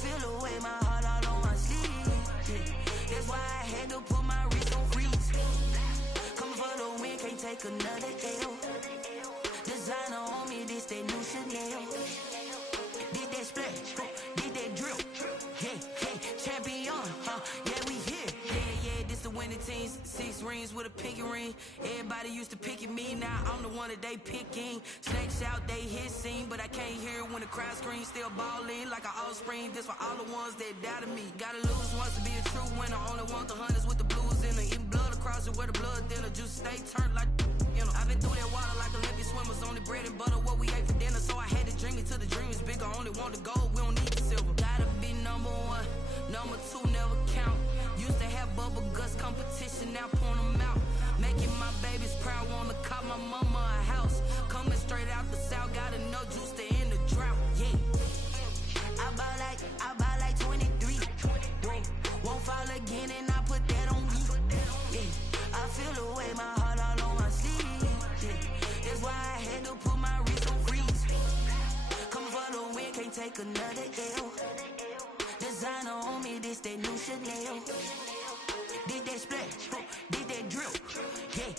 feel the way, my heart all on my sleeve. Yeah. That's why I had to put my wrist on freeze. Coming for the win, can't take another L. Designer on me, this that new Chanel. Did that splash, did that drill. Yeah, champion, yeah, we here. Yeah, this the winning teams. 6 rings with a pinky ring. Everybody used to picking me, now I'm the one that they picking. Snakes out, they hit scene, but I can't hear it when the crowd screams. Still ballin' like an offspring. This for all the ones that doubted me. Gotta lose once to be a true winner. Only want the hunters with the blues in it. Eating blood across it where the blood thinner. Juice stay turned like I've been through that water like Olympic swimmers. Only bread and butter, what we ate for dinner. So I had to dream it till the dream is bigger. Only want the gold, we don't need the silver. Gotta be number 1, number 2 never count. Used to have bubble guts competition, now point them out. Making my babies proud, wanna call my mama a house. Coming straight out the south, got enough juice to end the drought. Yeah, I buy like 23. Whoa. Won't fall again and I put that on me. Yeah, I feel the way, my heart all on my sleeve. Yeah, that's why I had to put my wrist on freeze. Coming for the win, can't take another L. Designer on me, this that new Chanel. Did that splash, did that drill. Yeah,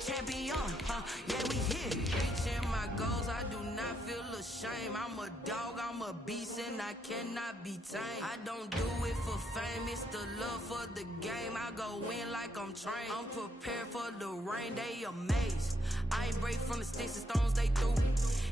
champion, yeah, we here. Reaching my goals, I do not feel ashamed. I'm a dog, I'm a beast, and I cannot be tamed. I don't do it for fame, it's the love for the game. I go in like I'm trained. I'm prepared for the rain, they amazed. I ain't break from the sticks and stones they threw.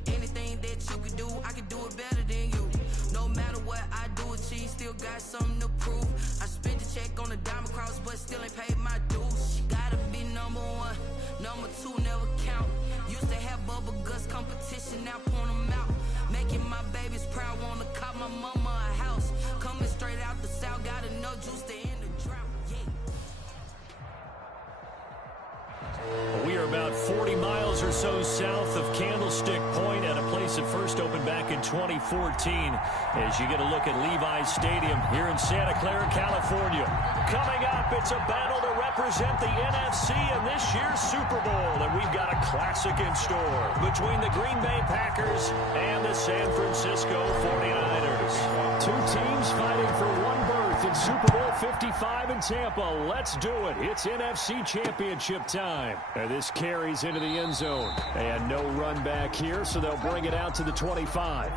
Anything that you can do, I can do it better than you. No matter what I do, achieve, still got something to prove. I spent the check on the diamond cross, but still ain't paid my dues. Gotta be number 1, number 2 never count. Used to have bubble guts competition, now point them out. Making my babies proud, wanna call my mama a house. Coming straight out the south, got enough juice to end the drought. Yeah. We are about 40 miles or so south of Candlestick Point at a place that first opened back in 2014 as you get a look at Levi's Stadium here in Santa Clara, California. Coming up, it's a battle to represent the NFC in this year's Super Bowl, and we've got a classic in store between the Green Bay Packers and the San Francisco 49ers. Two teams fighting for one berth in Super Bowl 55 in Tampa. Let's do it. It's NFC Championship time. And this carries into the end zone. And no run back here, so they'll bring it out to the 25.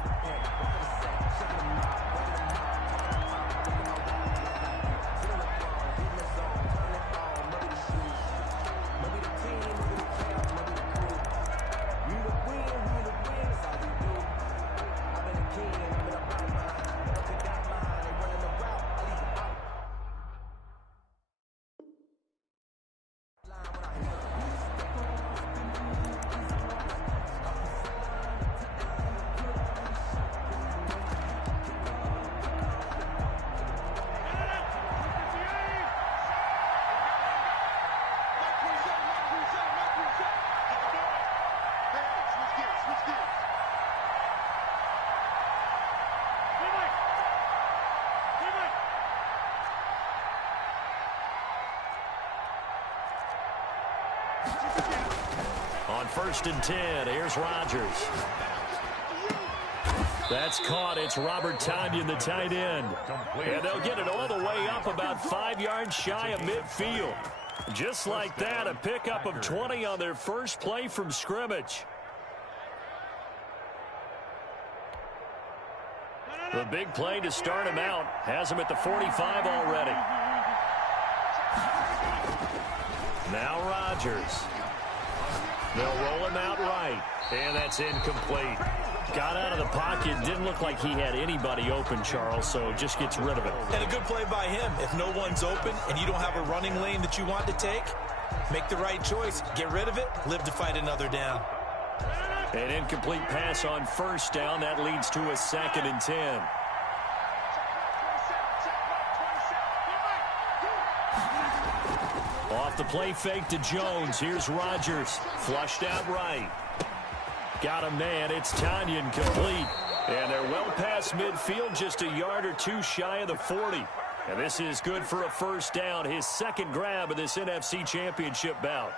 On 1st and 10, here's Rodgers. That's caught. It's Robert Tonyan, the tight end. And they'll get it all the way up about 5 yards shy of midfield. Just like that, a pickup of 20 on their first play from scrimmage. The big play to start him out has him at the 45 already. Now Rodgers. They'll roll him out right, and that's incomplete. Got out of the pocket, didn't look like he had anybody open, Charles, so just gets rid of it. And a good play by him. If no one's open and you don't have a running lane that you want to take, make the right choice. Get rid of it, live to fight another down. An incomplete pass on 1st down. That leads to a 2nd and 10. Off the play fake to Jones. Here's Rodgers. Flushed out right. Got a man. It's Tonyan complete. And they're well past midfield, just a yard or two shy of the 40. And this is good for a 1st down. His 2nd grab of this NFC Championship bout.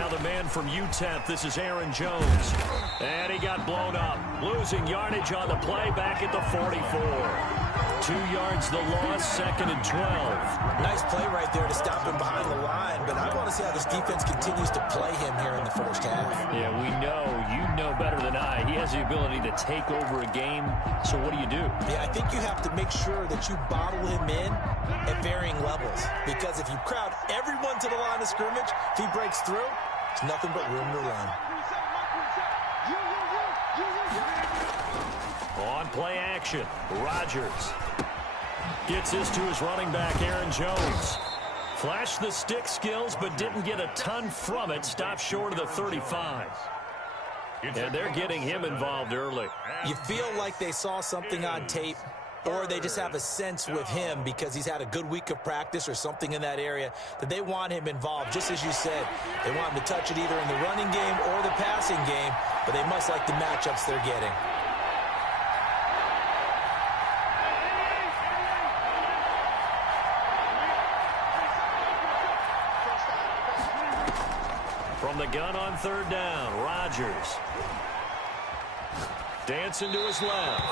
Now the man from UTEP, this is Aaron Jones. And he got blown up. Losing yardage on the play back at the 44. 2 yards the loss, 2nd and 12. Nice play right there to stop him behind the line, but I want to see how this defense continues to play him here in the first half. Yeah, we know. You know better than I. He has the ability to take over a game, so what do? Yeah, I think you have to make sure that you bottle him in at varying levels, because if you crowd everyone to the line of scrimmage, if he breaks through, there's nothing but room to run. On play action, Rodgers gets this to his running back, Aaron Jones. Flashed the stick skills, but didn't get a ton from it. Stopped short of the 35. And they're getting him involved early. You feel like they saw something on tape, or they just have a sense with him because he's had a good week of practice or something in that area that they want him involved. Just as you said, they want him to touch it either in the running game or the passing game, but they must like the matchups they're getting. From the gun on 3rd down, Rodgers. Dancing to his left.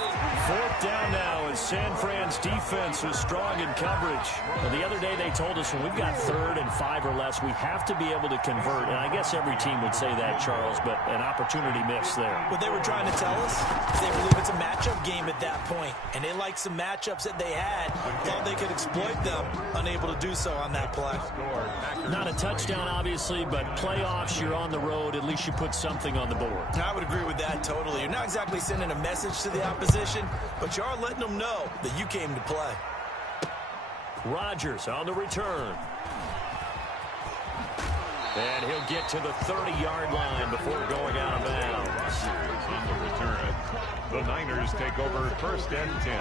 4th down now as San Fran's defense was strong in coverage. Well, the other day they told us when we've got 3rd and 5 or less, we have to be able to convert. And I guess every team would say that, Charles, but an opportunity missed there. What they were trying to tell us is they believe it's a matchup game at that point. And they liked some matchups that they had, thought they could exploit them, unable to do so on that play. Not a touchdown, obviously, but playoffs, you're on the road. At least you put something on the board. I would agree with that totally. You're not exactly sending a message to the opposition, but you are letting them know that you came to play. Rodgers on the return. And he'll get to the 30-yard line before going out of bounds. On the return, the Niners take over 1st and 10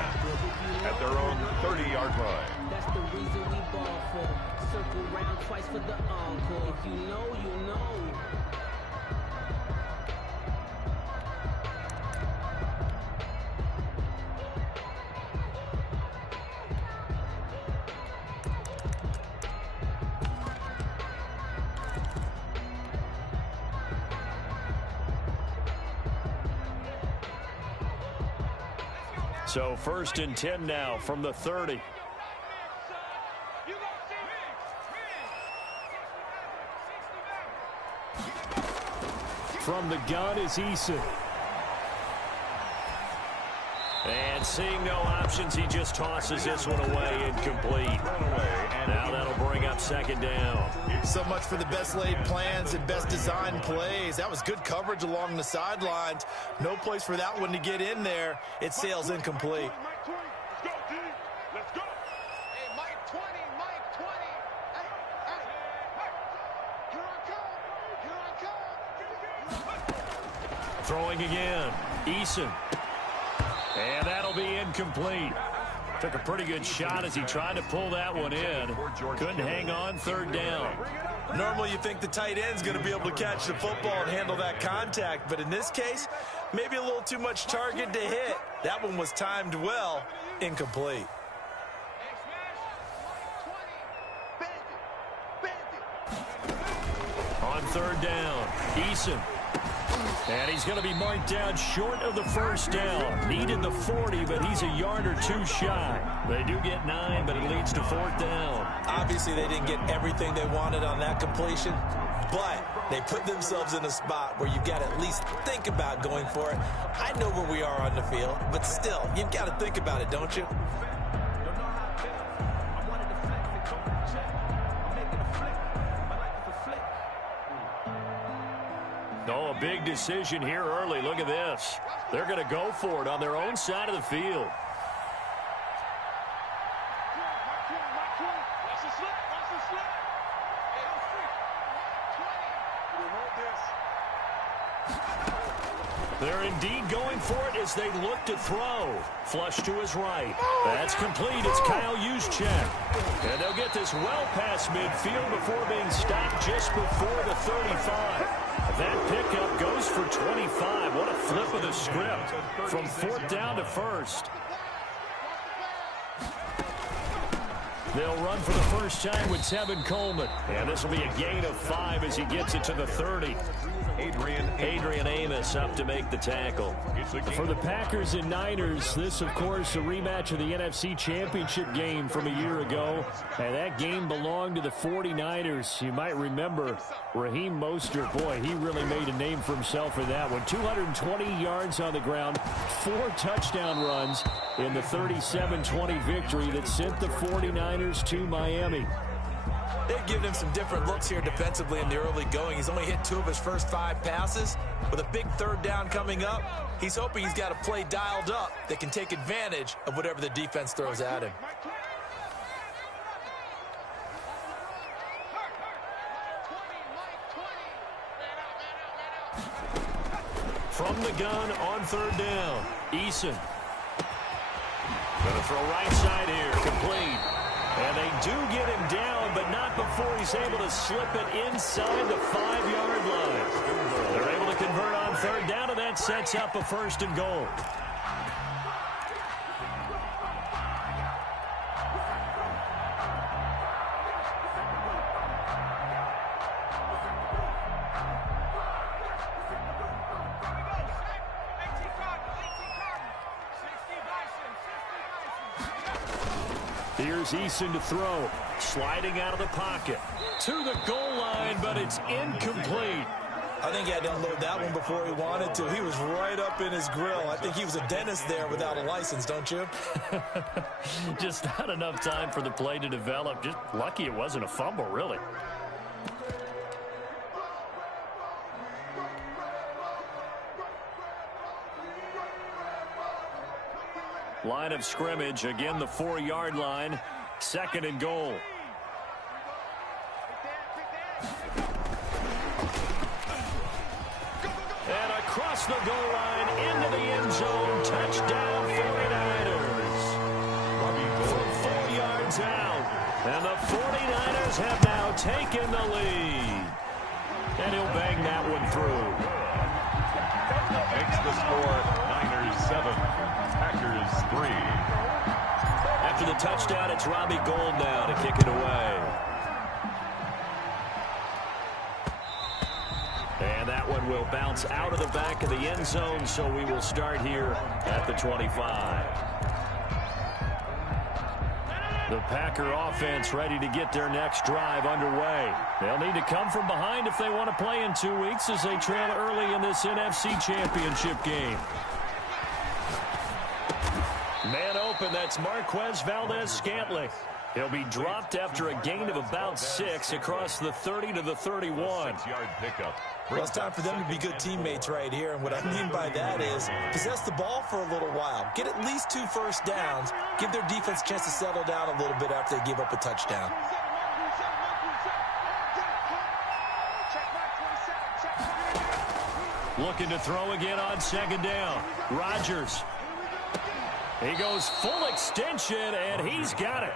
at their own 30-yard line. That's the reason we ball for. Circle round twice for the encore. If you know, you know. So 1st and 10 now from the 30. From the gun is Eason. And seeing no options, he just tosses this one away, incomplete. Now that'll bring up 2nd down. So much for the best laid plans and best designed plays. That was good coverage along the sidelines. No place for that one to get in there. It sails incomplete. Throwing again, Eason. And that'll be incomplete. Took a pretty good shot as he tried to pull that one in. Couldn't hang on, 3rd down. Normally you think the tight end's going to be able to catch the football and handle that contact, but in this case, maybe a little too much target to hit. That one was timed well, incomplete. On 3rd down, Eason. And he's going to be marked down short of the 1st down. Needed the 40, but he's a yard or 2 shy. They do get 9, but it leads to 4th down. Obviously, they didn't get everything they wanted on that completion, but they put themselves in a spot where you've got to at least think about going for it. I know where we are on the field, but still, you've got to think about it, don't you? Oh, a big decision here early. Look at this. They're going to go for it on their own side of the field. They're indeed going for it as they look to throw. Flush to his right. That's complete. It's Kyle Juszczyk. And they'll get this well past midfield before being stopped just before the 35. That pickup goes for 25. What a flip of the script from 4th down to 1st. They'll run for the first time with Tevin Coleman. And this will be a gain of 5 as he gets it to the 30. Adrian Amos up to make the tackle. For the Packers and Niners, this, of course, a rematch of the NFC Championship game from a year ago. And that game belonged to the 49ers. You might remember Raheem Mostert. Boy, he really made a name for himself in that one. 220 yards on the ground, 4 touchdown runs in the 37-20 victory that sent the 49ers to Miami. They've given him some different looks here defensively in the early going. He's only hit 2 of his first 5 passes. With a big 3rd down coming up, he's hoping he's got a play dialed up that can take advantage of whatever the defense throws at him. From the gun on 3rd down, Eason. Going to throw right side here, complete. And they do get him down, but not before he's able to slip it inside the 5-yard line. They're able to convert on 3rd down, and that sets up a 1st and goal. Here's Eason to throw. Sliding out of the pocket. To the goal line, but it's incomplete. I think he had to unload that one before he wanted to. He was right up in his grill. I think he was a dentist there without a license, don't you? Just not enough time for the play to develop. Just lucky it wasn't a fumble, really. Line of scrimmage, again the 4-yard line, 2nd and goal. And across the goal line, into the end zone, touchdown 49ers. From 4 yards out, and the 49ers have now taken the lead. And he'll bang that one through. Makes the score Niners 7, Packers 3. After the touchdown, it's Robbie Gould now to kick it away. And that one will bounce out of the back of the end zone, so we will start here at the 25. The Packer offense ready to get their next drive underway. They'll need to come from behind if they want to play in 2 weeks as they trail early in this NFC Championship game. Man open, that's Marquez Valdez-Scantling. He'll be dropped after a gain of about 6 across the 30 to the 31. 6-yard pickup. Well, it's time for them to be good teammates right here, and what I mean by that is possess the ball for a little while. Get at least 2 first downs. Give their defense a chance to settle down a little bit after they give up a touchdown. Looking to throw again on 2nd down. Rodgers. He goes full extension, and he's got it.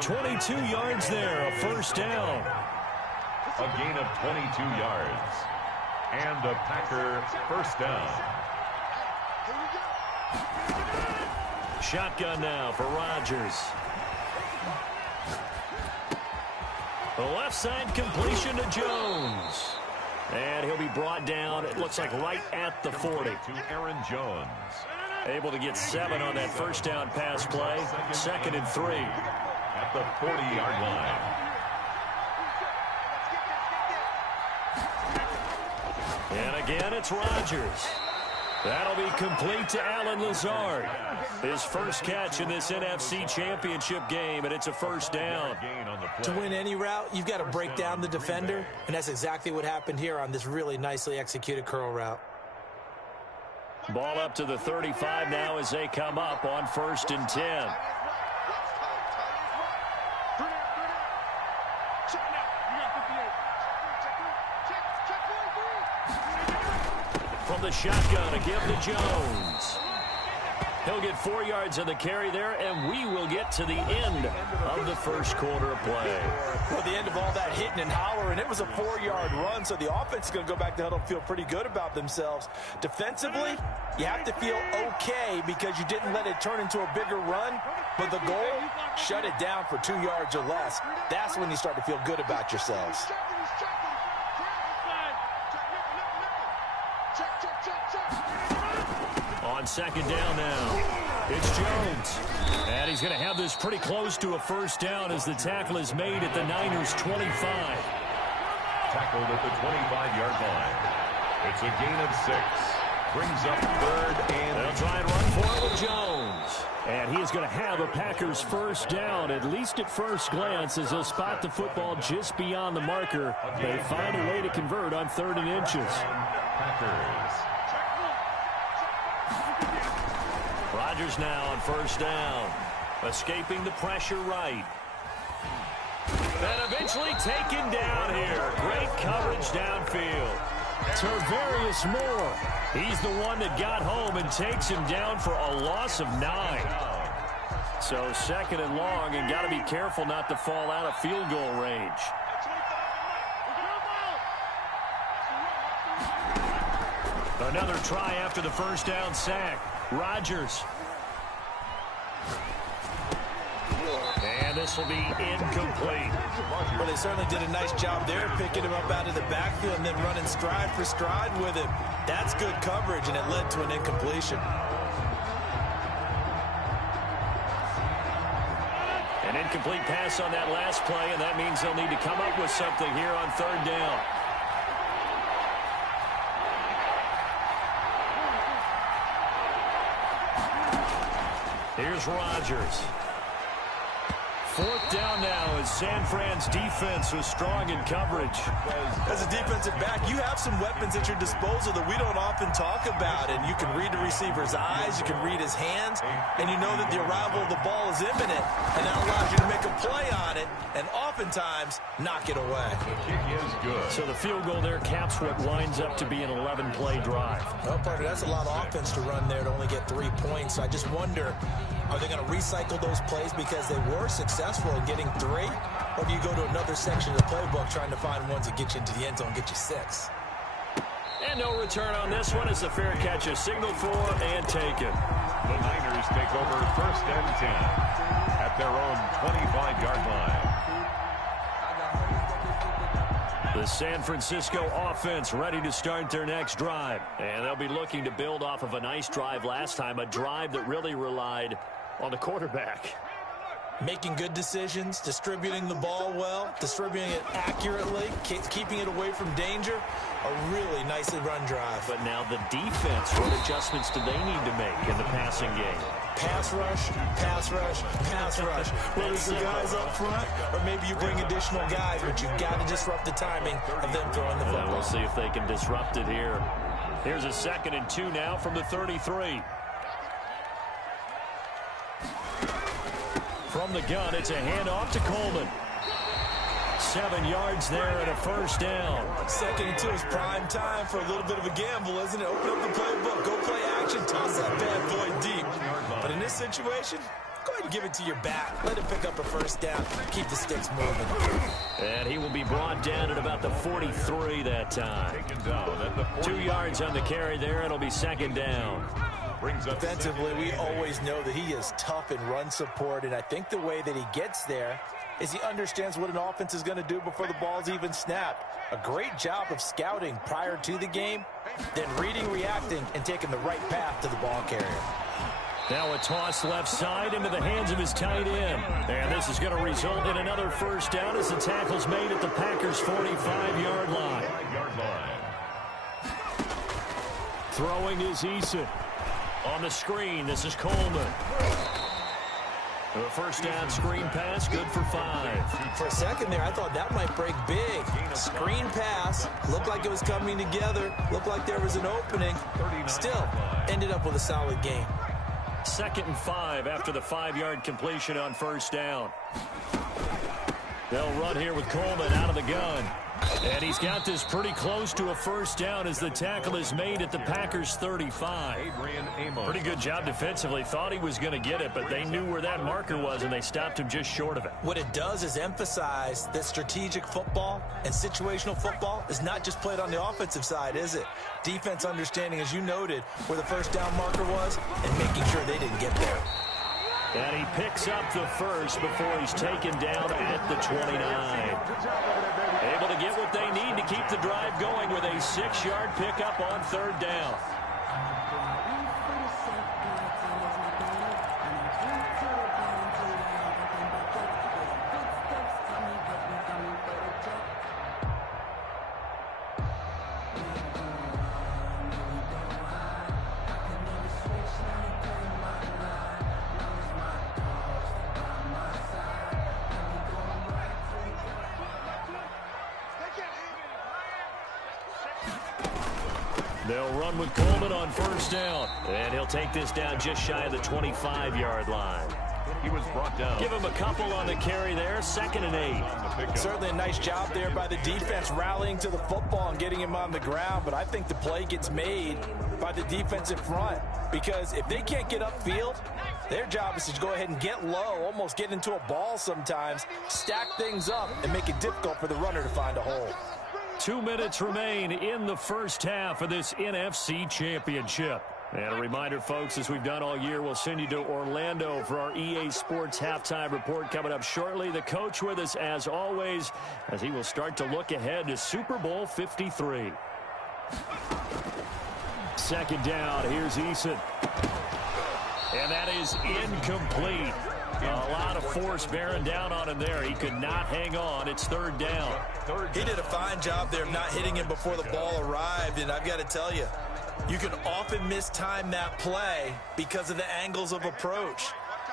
22 yards there, a 1st down. A gain of 22 yards. And a Packer 1st down. Shotgun now for Rodgers. The left side completion to Jones. And he'll be brought down, it looks like right at the 40. To Aaron Jones. Able to get 7 on that 1st down pass play. 2nd and 3. At the 40-yard line. And again, it's Rodgers. That'll be complete to Allen Lazard. His first catch in this NFC Championship game, and it's a 1st down. To win any route, you've got to break down the defender, and that's exactly what happened here on this really nicely executed curl route. Ball up to the 35 now as they come up on 1st and 10. From the shotgun, a give to Jones. He'll get 4 yards on the carry there, and we will get to the end of the first quarter of play. Well, the end of all that hitting and hollering, it was a 4-yard run, so the offense is going to go back to huddle and feel pretty good about themselves. Defensively, you have to feel okay because you didn't let it turn into a bigger run, but the goal, shut it down for 2 yards or less. That's when you start to feel good about yourselves. On second down now, it's Jones. And he's going to have this pretty close to a first down as the tackle is made at the Niners' 25. Tackled at the 25-yard line. It's a gain of 6. Brings up third and... They'll try and run for it with Jones. And he is going to have a Packers first down, at least at first glance, as he'll spot the football just beyond the marker. They find a way to convert on 3rd and inches. Packers. Rodgers now on first down. Escaping the pressure right. And eventually taken down here. Great coverage downfield. Tarvarius Moore. He's the one that got home and takes him down for a loss of 9. So second and long, and got to be careful not to fall out of field goal range. Another try after the first down sack. Rodgers. And this will be incomplete. Well, they certainly did a nice job there, picking him up out of the backfield and then running stride for stride with him. That's good coverage, and it led to an incompletion. An incomplete pass on that last play, and that means they'll need to come up with something here on 3rd down. Here's Rodgers. 4th down now as San Fran's defense was strong in coverage. As a defensive back, you have some weapons at your disposal that we don't often talk about. And you can read the receiver's eyes, you can read his hands, and you know that the arrival of the ball is imminent. And that allows you to make a play on it and oftentimes knock it away. The kick is good. So the field goal there caps what winds up to be an 11-play drive. Well, partner, that's a lot of offense to run there to only get 3 points. So I just wonder, are they going to recycle those plays because they were successful in getting 3? Or do you go to another section of the playbook trying to find ones that get you into the end zone and get you 6? And no return on this one. It's a fair catch, a signal for and taken. The Niners take over 1st and 10 at their own 25-yard line. The San Francisco offense ready to start their next drive. And they'll be looking to build off of a nice drive last time, a drive that really relied on the quarterback. Making good decisions, distributing the ball well, distributing it accurately, keeping it away from danger. A really nicely run drive. But now the defense, what adjustments do they need to make in the passing game? Pass rush, pass rush, pass rush. Whether it's the guys up front or maybe you bring additional guys, but you've got to disrupt the timing of them throwing the football. We'll see if they can disrupt it here. Here's a 2nd and 2 now from the 33. From the gun, it's a handoff to Coleman. 7 yards there and a first down. 2nd and 2 is prime time for a little bit of a gamble, isn't it? Open up the playbook, go play action, toss that bad boy deep. But in this situation, go ahead and give it to your back. Let him pick up a first down. Keep the sticks moving. And he will be brought down at about the 43 that time. 2 yards on the carry there. It'll be 2nd down. Defensively, we always know that he is tough in run support, and I think the way that he gets there is he understands what an offense is going to do before the ball's even snapped. A great job of scouting prior to the game, then reading, reacting, and taking the right path to the ball carrier. Now a toss left side into the hands of his tight end. And this is going to result in another first down as the tackle's made at the Packers' 45-yard line. Throwing is Eason. On the screen, this is Coleman. A first down screen pass, good for 5. For a second there, I thought that might break big. Screen pass, looked like it was coming together, looked like there was an opening. Still, ended up with a solid gain. 2nd and 5 after the 5-yard completion on first down. They'll run here with Coleman out of the gun. And he's got this pretty close to a first down as the tackle is made at the Packers' 35. Pretty good job defensively. Thought he was going to get it, but they knew where that marker was, and they stopped him just short of it. What it does is emphasize that strategic football and situational football is not just played on the offensive side, is it? Defense understanding, as you noted, where the first down marker was and making sure they didn't get there. And he picks up the first before he's taken down at the 29. Able to get what they need to keep the drive going with a 6-yard pickup on third down. They'll run with Coleman on first down. And he'll take this down just shy of the 25-yard line. He was brought down. Give him a couple on the carry there. 2nd and 8. Certainly a nice job there by the defense rallying to the football and getting him on the ground. But I think the play gets made by the defensive front. Because if they can't get upfield, their job is to go ahead and get low, almost get into a ball sometimes, stack things up, and make it difficult for the runner to find a hole. 2 minutes remain in the first half of this NFC Championship. And a reminder, folks, as we've done all year, we'll send you to Orlando for our EA Sports Halftime Report coming up shortly. The coach with us, as always, as he will start to look ahead to Super Bowl 53. 2nd down, here's Eason. And that is incomplete. A lot of force bearing down on him there. He could not hang on. It's 3rd down. He did a fine job there of not hitting him before the ball arrived, and I've got to tell you, you can often mistime that play because of the angles of approach.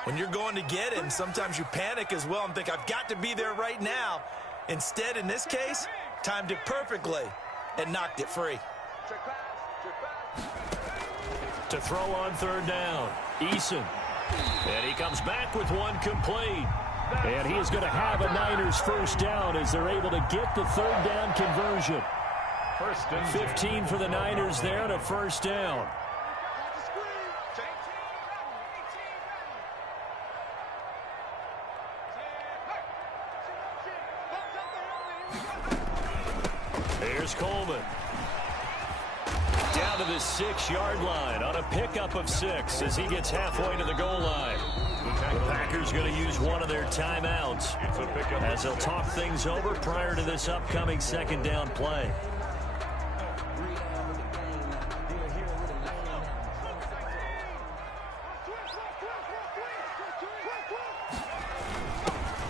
When you're going to get him, sometimes you panic as well and think, I've got to be there right now. Instead, in this case, timed it perfectly and knocked it free. To throw on 3rd down, Eason. And he comes back with one complete. And he is going to have a Niners first down as they're able to get the 3rd down conversion. 15 for the Niners there and a first down. Here's Coleman. Down to the 6-yard line on a pickup of 6 as he gets halfway to the goal line. The Packers going to use one of their timeouts as they'll talk things over prior to this upcoming 2nd down play.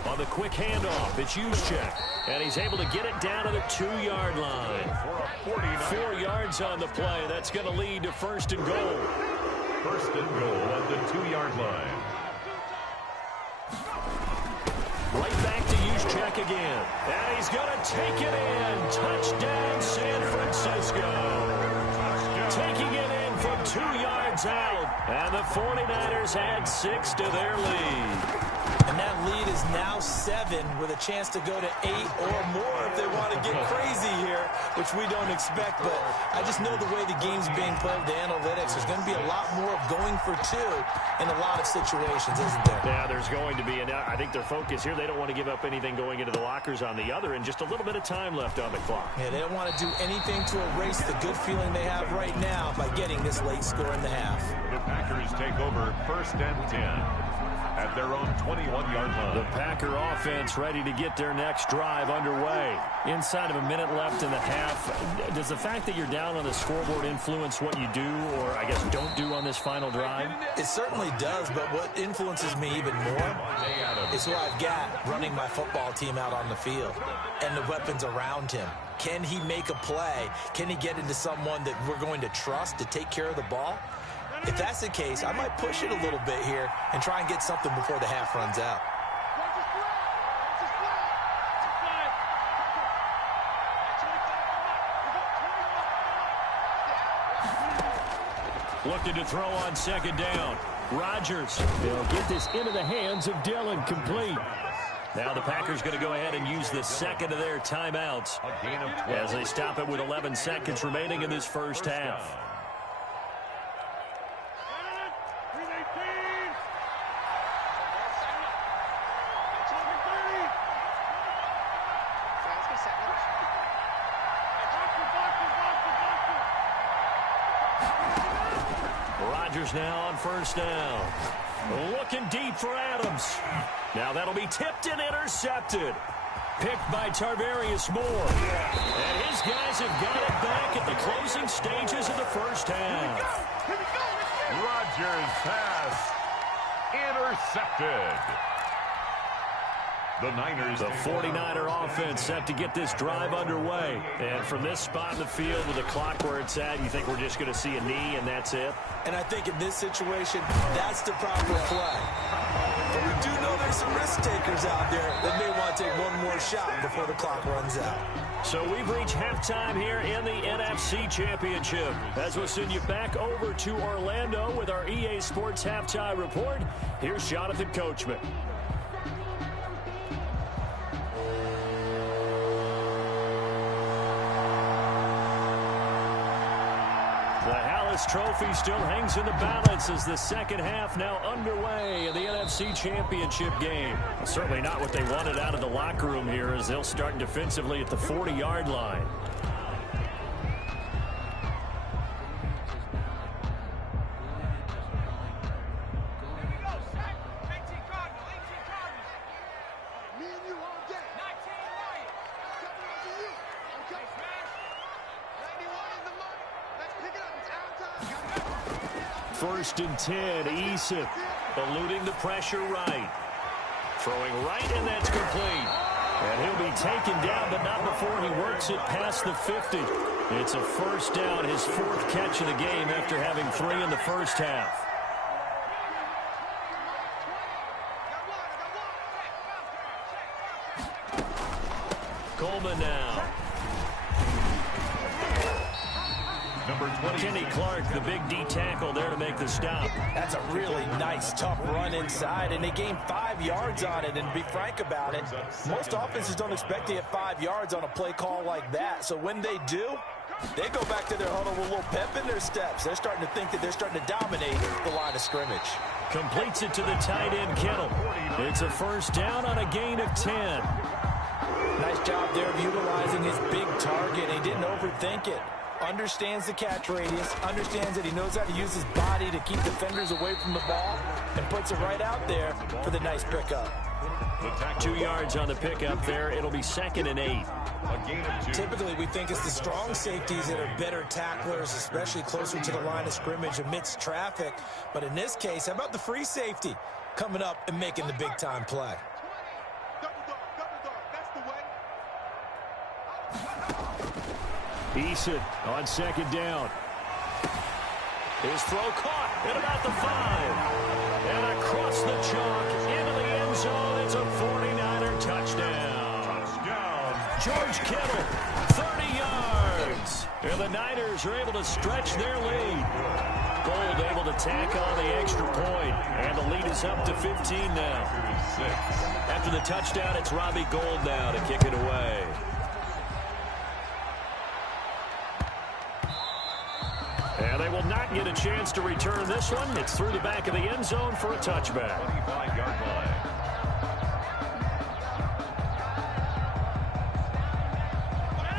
On the quick handoff, it's Juszczyk. And he's able to get it down to the 2-yard line. 4 yards on the play. That's going to lead to 1st and goal. 1st and goal at the 2-yard line. Right back to Juszczyk again. And he's going to take it in. Touchdown, San Francisco. Taking it in from 2 yards out. And the 49ers add 6 to their lead. And that lead is now 7 with a chance to go to 8 or more if they want to get crazy here, which we don't expect. But I just know the way the game's being played, the analytics, there's going to be a lot more of going for 2 in a lot of situations, isn't there? Yeah, there's going to be. And I think their focus here, they don't want to give up anything going into the lockers on the other, and just a little bit of time left on the clock. Yeah, they don't want to do anything to erase the good feeling they have right now by getting this late score in the half. The Packers take over 1st and 10. At their own 21-yard line. The Packer offense ready to get their next drive underway. Inside of a minute left in the half. Does the fact that you're down on the scoreboard influence what you do, or I guess don't do on this final drive? It certainly does, but what influences me even more is who I've got running my football team out on the field and the weapons around him. Can he make a play? Can he get into someone that we're going to trust to take care of the ball? If that's the case, I might push it a little bit here and try and get something before the half runs out. Looking to throw on 2nd down. Rodgers. They'll get this into the hands of Dillon, complete. Now the Packers going to go ahead and use the second of their timeouts A gain of 12. as they stop it with 11 seconds remaining in this first half. Down. Rodgers now on first down. Looking deep for Adams. Now that'll be tipped and intercepted. Picked by Tarvarius Moore. And his guys have got it back at the closing stages of the first half. Rodgers pass intercepted. The Niners. The 49er offense set to get this drive underway. And from this spot in the field with the clock where it's at, you think we're just going to see a knee and that's it? And I think in this situation, that's the proper play. But we do know there's some risk takers out there that may want to take one more shot before the clock runs out. So we've reached halftime here in the NFC Championship. As we'll send you back over to Orlando with our EA Sports Halftime Report, here's Jonathan Coachman. Trophy still hangs in the balance as the second half now underway in the NFC Championship game. Well, certainly not what they wanted out of the locker room here as they'll start defensively at the 40-yard line. First and 10, Eason eluding the pressure right. Throwing right, and that's complete. And he'll be taken down, but not before he works it past the 50. It's a first down, his fourth catch of the game after having 3 in the first half. Coleman now. Number 20. Kenny Clark, the big D tackle there to make the stop. That's a really nice, tough run inside, and they gained 5 yards on it. And to be frank about it, most offenses don't expect to get 5 yards on a play call like that. So when they do, they go back to their huddle with a little pep in their steps. They're starting to think that they're starting to dominate the line of scrimmage. Completes it to the tight end, Kittle. It's a first down on a gain of 10. Nice job there of utilizing his big target. He didn't overthink it. Understands the catch radius, understands that he knows how to use his body to keep defenders away from the ball, and puts it right out there for the nice pickup. 2 yards on the pickup there. It'll be 2nd and 8. A gain of 2. Typically, we think it's the strong safeties that are better tacklers, especially closer to the line of scrimmage amidst traffic. But in this case, how about the free safety coming up and making the big-time play? Eason on second down. His throw caught at about the 5. And across the chalk into the end zone. It's a 49er touchdown. George Kittle, 30 yards. And the Niners are able to stretch their lead. Gold able to tack on the extra point. And the lead is up to 15 now. After the touchdown, it's Robbie Gould now to kick it away. And they will not get a chance to return this one. It's through the back of the end zone for a touchback. 25-yard line.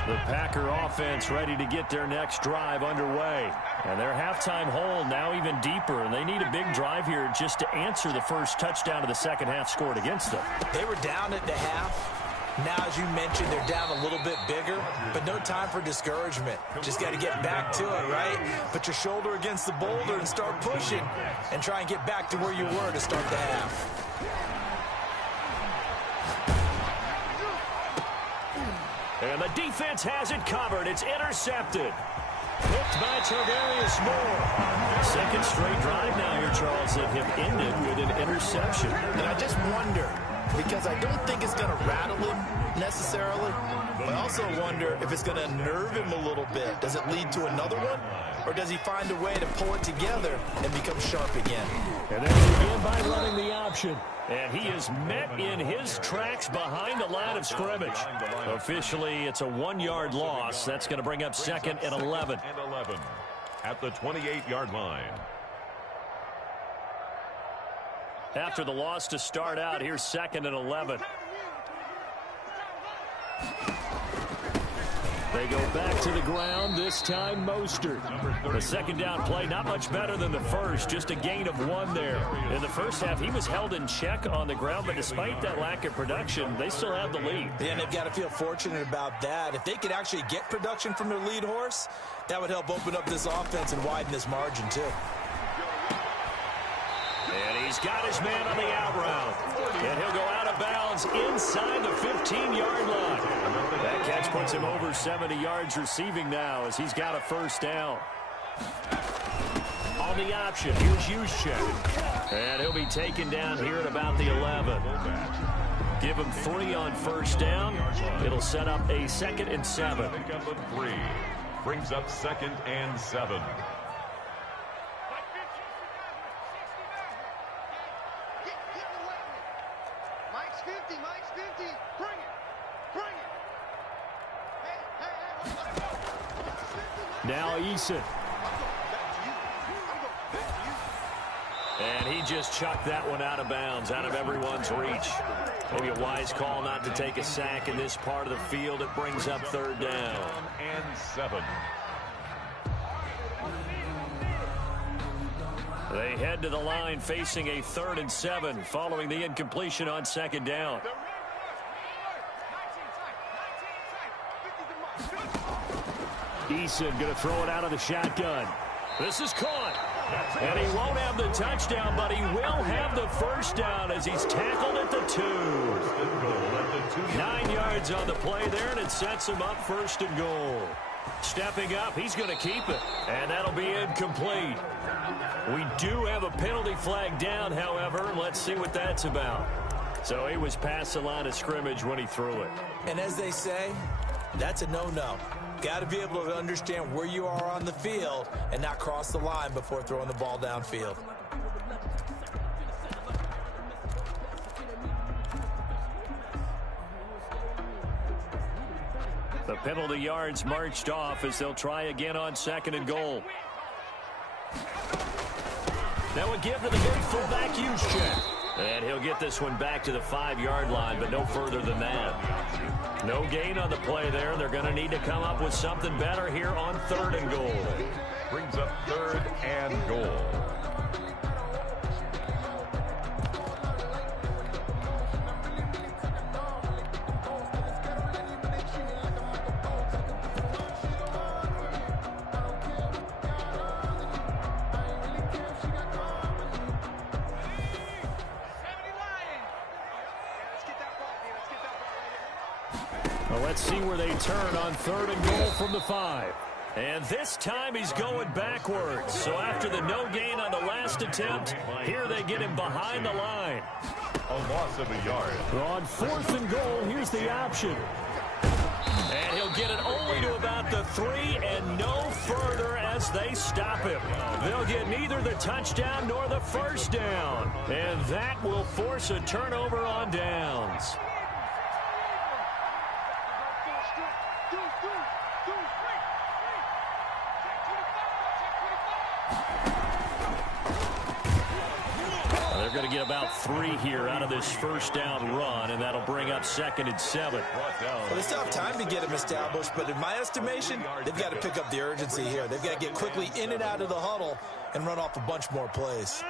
The Packer offense ready to get their next drive underway. And their halftime hole now even deeper. And they need a big drive here just to answer the first touchdown of the second half scored against them. They were down at the half. Now, as you mentioned, they're down a little bit bigger, but no time for discouragement. Just got to get back to it, right? Put your shoulder against the boulder and start pushing and try and get back to where you were to start the half. And the defense has it covered. It's intercepted. Picked by Tarvarius Moore. Second straight drive now here, Charles, that have ended with an interception. And I just wonder, because I don't think it's going to rattle him necessarily, but I also wonder if it's going to unnerve him a little bit. Does it lead to another one? or does he find a way to pull it together and become sharp again? And they begin by running the option. And he is met in his tracks behind the line of scrimmage. Officially, it's a 1-yard loss. That's going to bring up second and 11. At the 28-yard line. After the loss to start out, here's second and 11. They go back to the ground, this time Mostert. The second down play, not much better than the first, just a gain of 1 there. In the first half, he was held in check on the ground, but despite that lack of production, they still have the lead. And they've got to feel fortunate about that. If they could actually get production from their lead horse, that would help open up this offense and widen this margin, too. And he's got his man on the out route. And he'll go out of bounds inside the 15-yard line. That catch puts him over 70 yards receiving now as he's got a first down. On the option, here's Juszczyk. And he'll be taken down here at about the 11. Give him 3 on first down. It'll set up a 2nd and 7. Pickup of 3. Brings up 2nd and 7. Now Eason. And he just chucked that one out of bounds, out of everyone's reach. Maybe a wise call not to take a sack in this part of the field. It brings up 3rd down. And 7. They head to the line facing a 3rd and 7 following the incompletion on 2nd down. Eason going to throw it out of the shotgun. This is caught. And he won't have the touchdown, but he will have the first down as he's tackled at the 2. 9 yards on the play there, and it sets him up 1st and goal. Stepping up, he's going to keep it. And that'll be incomplete. We do have a penalty flag down, however. Let's see what that's about. So he was past the line of scrimmage when he threw it. And as they say, that's a no-no. Got to be able to understand where you are on the field and not cross the line before throwing the ball downfield. The penalty yards marched off as they'll try again on 2nd and goal. That would give to the big fullback Juszczyk. And he'll get this one back to the 5-yard line, but no further than that. No gain on the play there. They're going to need to come up with something better here on 3rd and goal. Brings up 3rd and goal. Well, let's see where they turn on 3rd and goal from the 5. And this time he's going backwards. So after the no gain on the last attempt, here they get him behind the line. A loss of a yard. On 4th and goal, here's the option. And he'll get it only to about the 3 and no further as they stop him. They'll get neither the touchdown nor the first down. And that will force a turnover on downs. They're going to get about 3 here out of this first down run, and that'll bring up 2nd and 7. Well, they still have time to get them established, but in my estimation, they've got to pick up the urgency here. They've got to get quickly in and out of the huddle and run off a bunch more plays.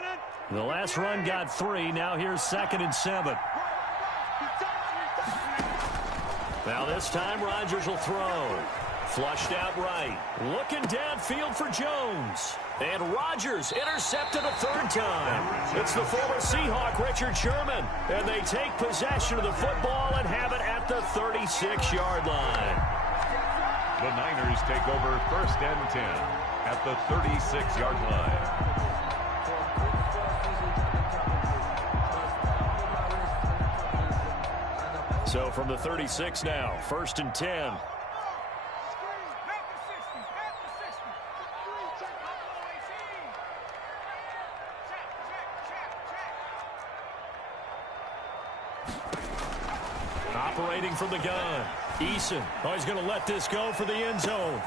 The last run got 3. Now here's 2nd and 7. Now this time Rodgers will throw. Flushed out right. Looking downfield for Jones. And Rodgers intercepted a 3rd time. It's the former Seahawk, Richard Sherman. And they take possession of the football and have it at the 36-yard line. The Niners take over 1st and 10 at the 36-yard line. So from the 36 now, 1st and 10. operating from the gun. Eason, he's going to let this go for the end zone.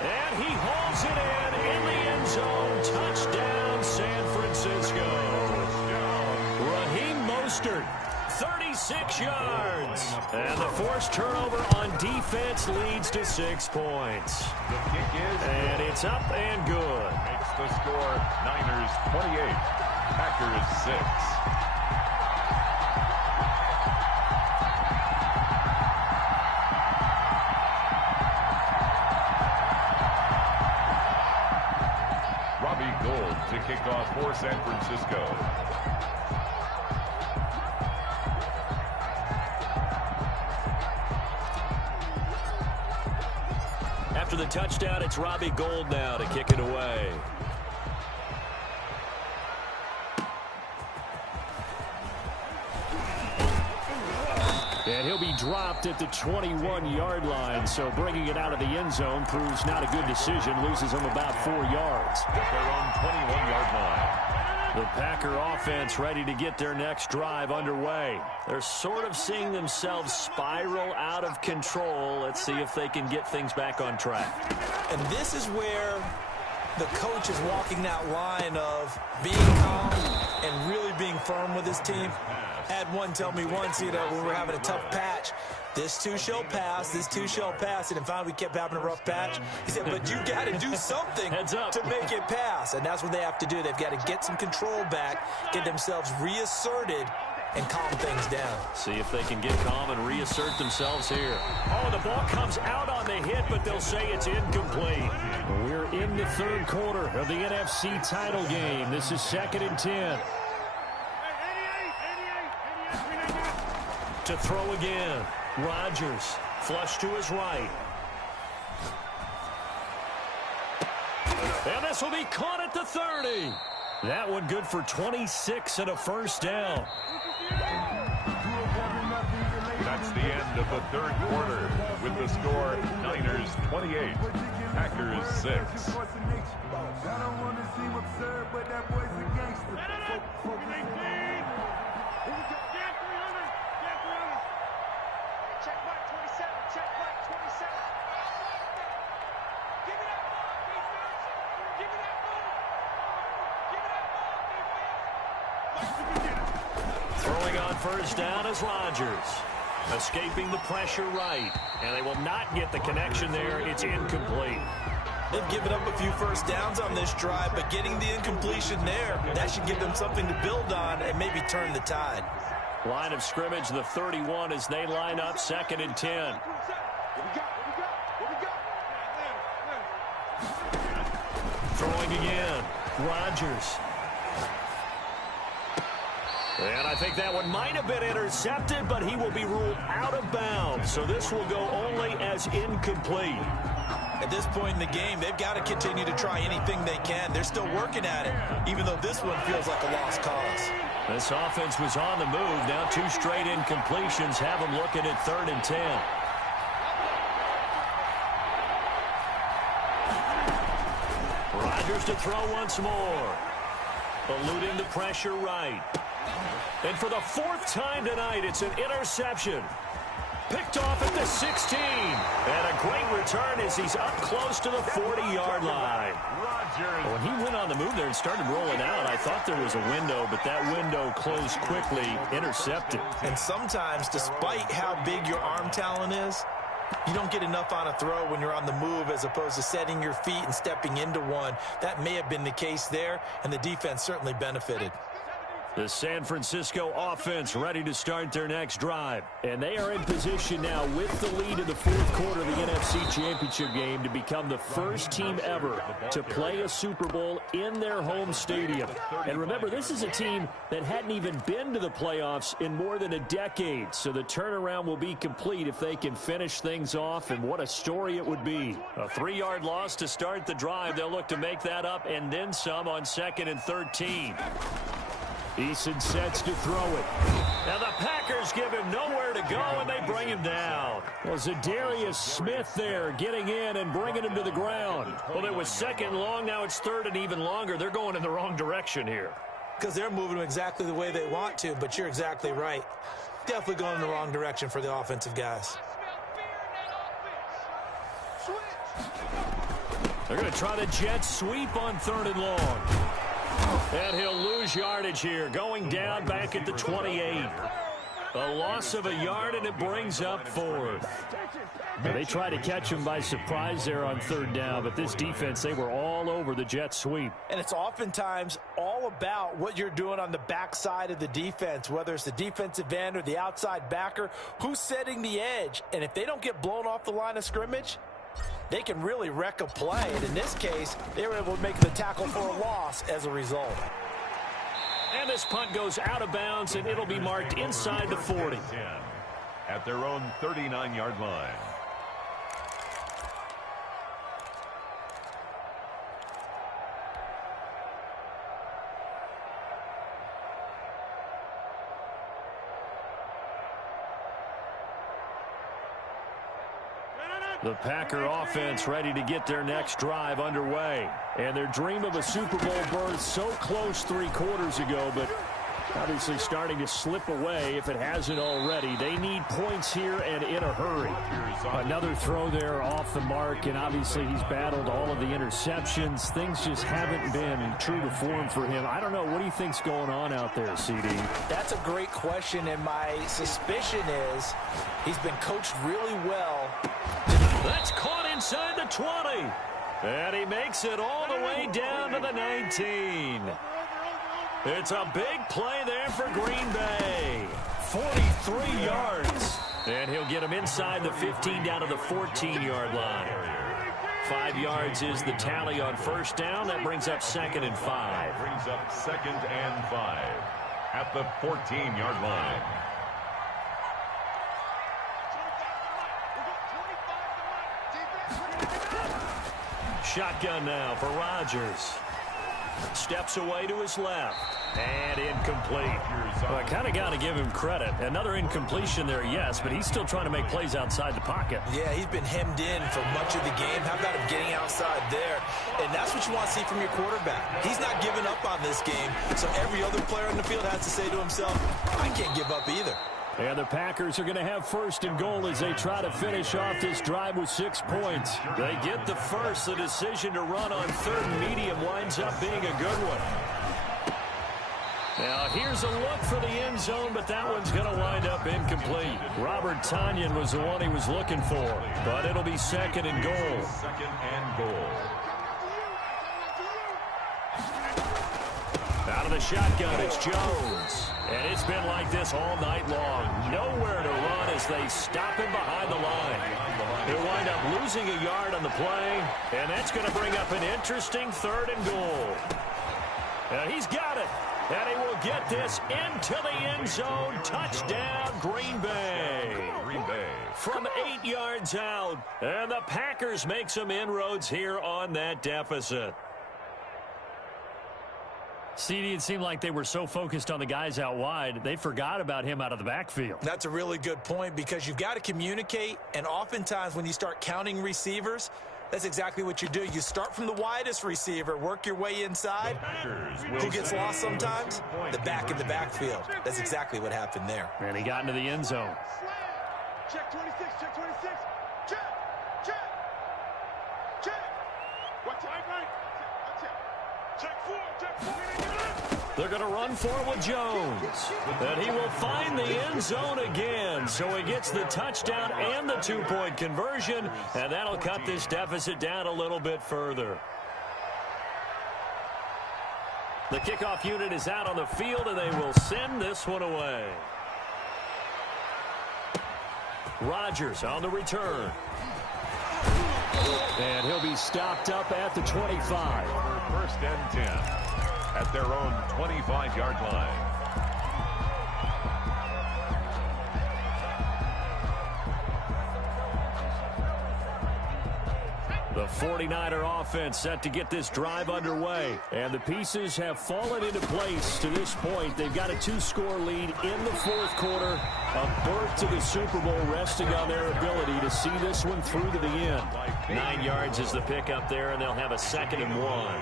And he hauls it in the end zone. Touchdown, San Francisco. Raheem Mostert, 36 yards. And the forced turnover on defense leads to 6 points. The kick is and it's up and good. Makes the score Niners 28, Packers 6. Gold to kick off for San Francisco. After the touchdown, it's Robbie Gould now to kick it away. And he'll be dropped at the 21-yard line, so bringing it out of the end zone proves not a good decision. Loses him about 4 yards. At their own 21-yard line. The Packer offense ready to get their next drive underway. They're sort of seeing themselves spiral out of control. Let's see if they can get things back on track. And this is where the coach is walking that line of being calm and really being firm with his team. Had one tell me once, when we were having a tough patch, this too shall pass, this too shall pass. And finally we kept having a rough patch. He said, but you got to do something to make it pass. And that's what they have to do. They've got to get some control back, get themselves reasserted, and calm things down. See if they can get calm and reassert themselves here. Oh, the ball comes out on the hit, but they'll say it's incomplete. We're in the third quarter of the NFC title game. This is 2nd and 10. To throw again. Rodgers, flush to his right. And this will be caught at the 30. That one good for 26 and a first down. That's the end of the third quarter with the score Niners 28, Packers 6. Throwing on first down is Rodgers. Escaping the pressure right. And they will not get the connection there. It's incomplete. They've given up a few first downs on this drive, but getting the incompletion there, that should give them something to build on and maybe turn the tide. Line of scrimmage, the 31 as they line up 2nd and 10. Throwing again. Rodgers. And I think that one might have been intercepted, but he will be ruled out of bounds. So this will go only as incomplete. At this point in the game, they've got to continue to try anything they can. They're still working at it, even though this one feels like a lost cause. This offense was on the move. Now 2 straight incompletions have them looking at 3rd and 10. Rodgers to throw once more. Eluding the pressure right. And for the 4th time tonight, it's an interception. Picked off at the 16. And a great return as he's up close to the 40-yard line. When he went on the move there and started rolling out, I thought there was a window, but that window closed quickly, intercepted. And sometimes, despite how big your arm talent is, you don't get enough on a throw when you're on the move as opposed to setting your feet and stepping into one. That may have been the case there, and the defense certainly benefited. The San Francisco offense ready to start their next drive. And they are in position now with the lead in the 4th quarter of the NFC Championship game to become the first team ever to play a Super Bowl in their home stadium. And remember, this is a team that hadn't even been to the playoffs in more than a decade. So the turnaround will be complete if they can finish things off, and what a story it would be. A 3-yard loss to start the drive. They'll look to make that up and then some on 2nd and 13. Eason sets to throw it. Now the Packers give him nowhere to go, and they bring him down. Well, Zadarius Smith there getting in and bringing him to the ground. Well, it was 2nd long. Now it's 3rd and even longer. They're going in the wrong direction here. Because they're moving them exactly the way they want to, but you're exactly right. Definitely going in the wrong direction for the offensive guys. They're going to try the jet sweep on 3rd and long. And he'll lose yardage here, going down back at the 28. A loss of a yard, and it brings up 4th. They tried to catch him by surprise there on 3rd down, but this defense, they were all over the jet sweep. And it's oftentimes all about what you're doing on the backside of the defense, whether it's the defensive end or the outside backer, who's setting the edge. And if they don't get blown off the line of scrimmage, they can really wreck a play. And in this case, they were able to make the tackle for a loss as a result. And this punt goes out of bounds, and it'll be marked inside the 40. At their own 39-yard line. The Packer offense ready to get their next drive underway. And their dream of a Super Bowl berth so close 3 quarters ago, but obviously starting to slip away if it hasn't already. They need points here and in a hurry. Another throw there off the mark, and obviously he's battled all of the interceptions. Things just haven't been true to form for him. I don't know. What do you think's going on out there, CD? That's a great question, and my suspicion is he's been coached really well. That's caught inside the 20. And he makes it all the way down to the 19. It's a big play there for Green Bay. 43 yards. And he'll get him inside the 15 down to the 14-yard line. 5 yards is the tally on 1st down. That brings up 2nd and 5. Brings up 2nd and 5 at the 14-yard line. Shotgun now for Rodgers. Steps away to his left. And incomplete. Well, I kind of got to give him credit. Another incompletion there, yes, but he's still trying to make plays outside the pocket. Yeah, he's been hemmed in for much of the game. How about him getting outside there? And that's what you want to see from your quarterback. He's not giving up on this game, so every other player on the field has to say to himself, I can't give up either. And the Packers are going to have 1st and goal as they try to finish off this drive with 6 points. They get the first. The decision to run on 3rd and medium winds up being a good one. Now here's a look for the end zone, but that one's going to wind up incomplete. Robert Tonyan was the one he was looking for, but it'll be 2nd and goal. 2nd and goal. Out of the shotgun, it's Jones. And it's been like this all night long. Nowhere to run as they stop him behind the line. He'll wind up losing a yard on the play, and that's going to bring up an interesting 3rd and goal. And he's got it. And he will get this into the end zone. Touchdown, Green Bay. Green Bay. From 8 yards out. And the Packers make some inroads here on that deficit. CD, it seemed like they were so focused on the guys out wide, they forgot about him out of the backfield. That's a really good point because you've got to communicate, and oftentimes when you start counting receivers, that's exactly what you do. You start from the widest receiver, work your way inside. Who gets lost sometimes? The back in the backfield. That's exactly what happened there. And he got into the end zone. Check 26, check 26. Check, check, check. What time, right? Check 4, check 4. They're going to run for it with Jones. And he will find the end zone again. So he gets the touchdown and the 2-point conversion. And that'll cut this deficit down a little bit further. The kickoff unit is out on the field, and they will send this one away. Rodgers on the return. And he'll be stopped up at the 25. 1st and 10 at their own 25-yard line. The 49er offense set to get this drive underway. And the pieces have fallen into place to this point. They've got a 2-score lead in the 4th quarter. A berth to the Super Bowl resting on their ability to see this one through to the end. 9 yards is the pickup there, and they'll have a 2nd and 1.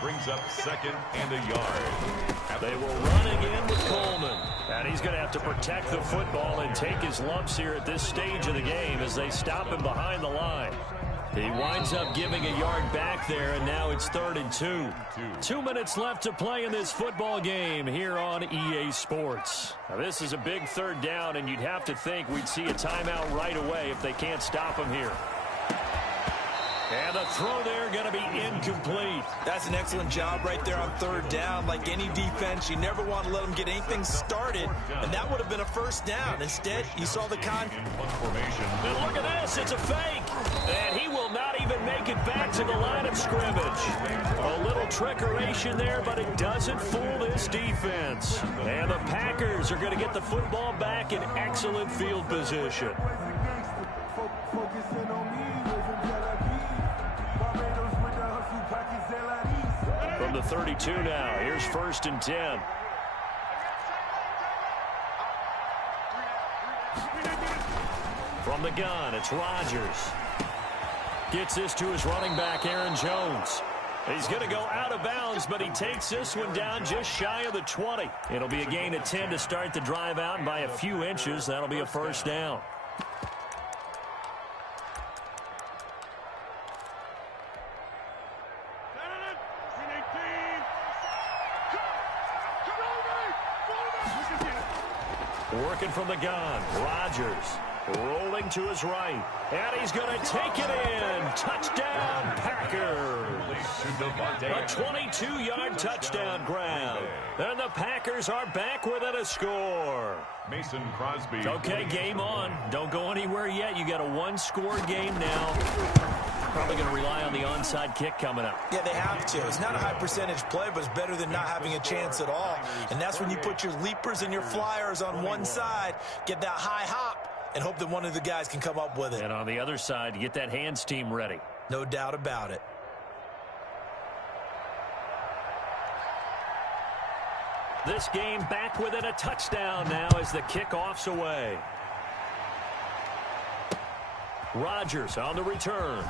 Brings up 2nd and a yard. They will run again with Coleman. And he's going to have to protect the football and take his lumps here at this stage of the game as they stop him behind the line. He winds up giving a yard back there, and now it's 3rd and 2. 2 minutes left to play in this football game here on EA Sports. Now, this is a big 3rd down, and you'd have to think we'd see a timeout right away if they can't stop him here. And the throw there going to be incomplete. That's an excellent job right there on 3rd down. Like any defense, you never want to let them get anything started, and that would have been a 1st down. Instead, you saw the And look at this. It's a fake. And he will not even make it back to the line of scrimmage. A little trickeration there, but it doesn't fool this defense. And the Packers are going to get the football back in excellent field position. From the 32 now, here's 1st and 10. From the gun, it's Rodgers. Gets this to his running back, Aaron Jones. He's going to go out of bounds, but he takes this one down just shy of the 20. It'll be a gain of 10 to start the drive out, and by a few inches, that'll be a 1st down. Working from the gun, Rodgers rolling to his right, and he's going to take it in. Touchdown, Packers. A 22-yard touchdown grab. And the Packers are back within a score. Mason Crosby. Okay, game on. Don't go anywhere yet. You got a 1-score game now. Probably going to rely on the onside kick coming up. Yeah, they have to. It's not a high percentage play, but it's better than not having a chance at all. And that's when you put your leapers and your flyers on one side, get that high hop, and hope that one of the guys can come up with it. And on the other side, you get that hands team ready. No doubt about it. This game back within a touchdown now as the kickoff's away. Rodgers on the return.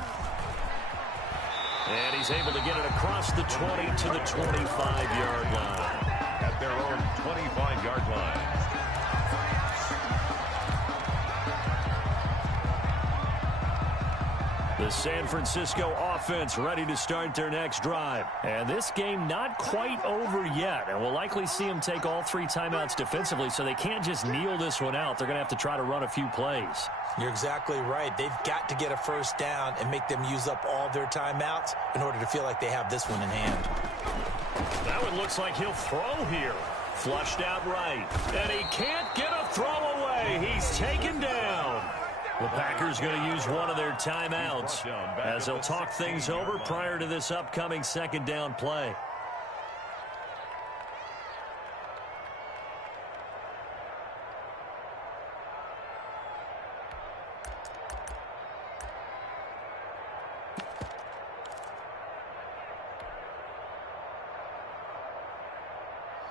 And he's able to get it across the 20 to the 25-yard line. At their own 25-yard line. The San Francisco offense ready to start their next drive. And this game not quite over yet. And we'll likely see them take all 3 timeouts defensively, so they can't just kneel this one out. They're going to have to try to run a few plays. You're exactly right. They've got to get a 1st down and make them use up all their timeouts in order to feel like they have this one in hand. That one looks like he'll throw here. Flushed out right. And he can't get a throw away. He's taken down. The Packers going to use one of their timeouts as they'll talk things over prior to this upcoming 2nd down play.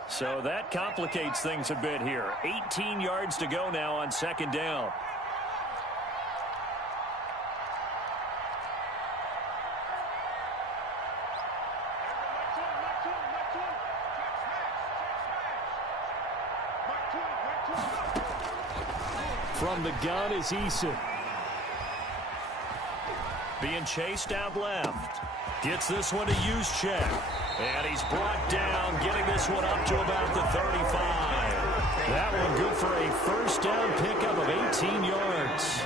So that complicates things a bit here. 18 yards to go now on 2nd down. From the gun is Eason. Being chased out left. Gets this one to Juszczyk. And he's brought down, getting this one up to about the 35. That one good for a 1st down pickup of 18 yards.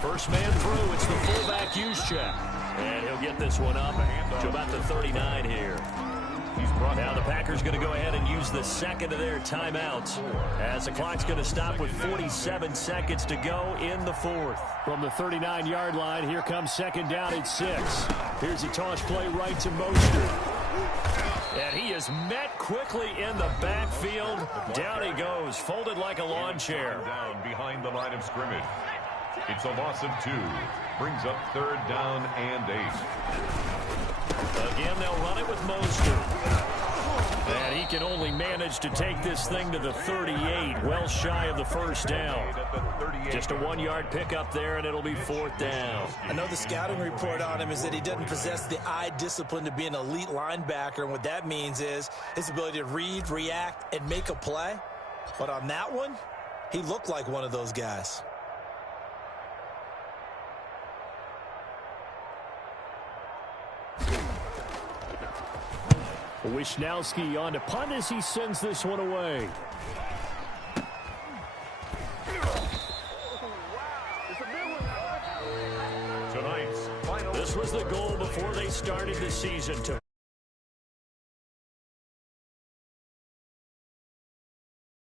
First man through, it's the fullback Juszczyk. And he'll get this one up to about the 39 here. Now the Packers going to go ahead and use the 2nd of their timeouts as the clock's going to stop with 47 seconds to go in the 4th. From the 39-yard line, here comes 2nd down at 6. Here's a toss play right to Mostert. And he is met quickly in the backfield. Down he goes, folded like a lawn chair. Down behind the line of scrimmage. It's a loss of 2. Brings up 3rd down and 8. Again, they'll run it with Mostert. And he can only manage to take this thing to the 38, well shy of the first down. Just a 1-yard pickup there, and it'll be 4th down. I know the scouting report on him is that he doesn't possess the eye discipline to be an elite linebacker, and what that means is his ability to read, react, and make a play. But on that one, he looked like one of those guys. Wishnowski on to punt as he sends this one away. This was the goal before they started the season to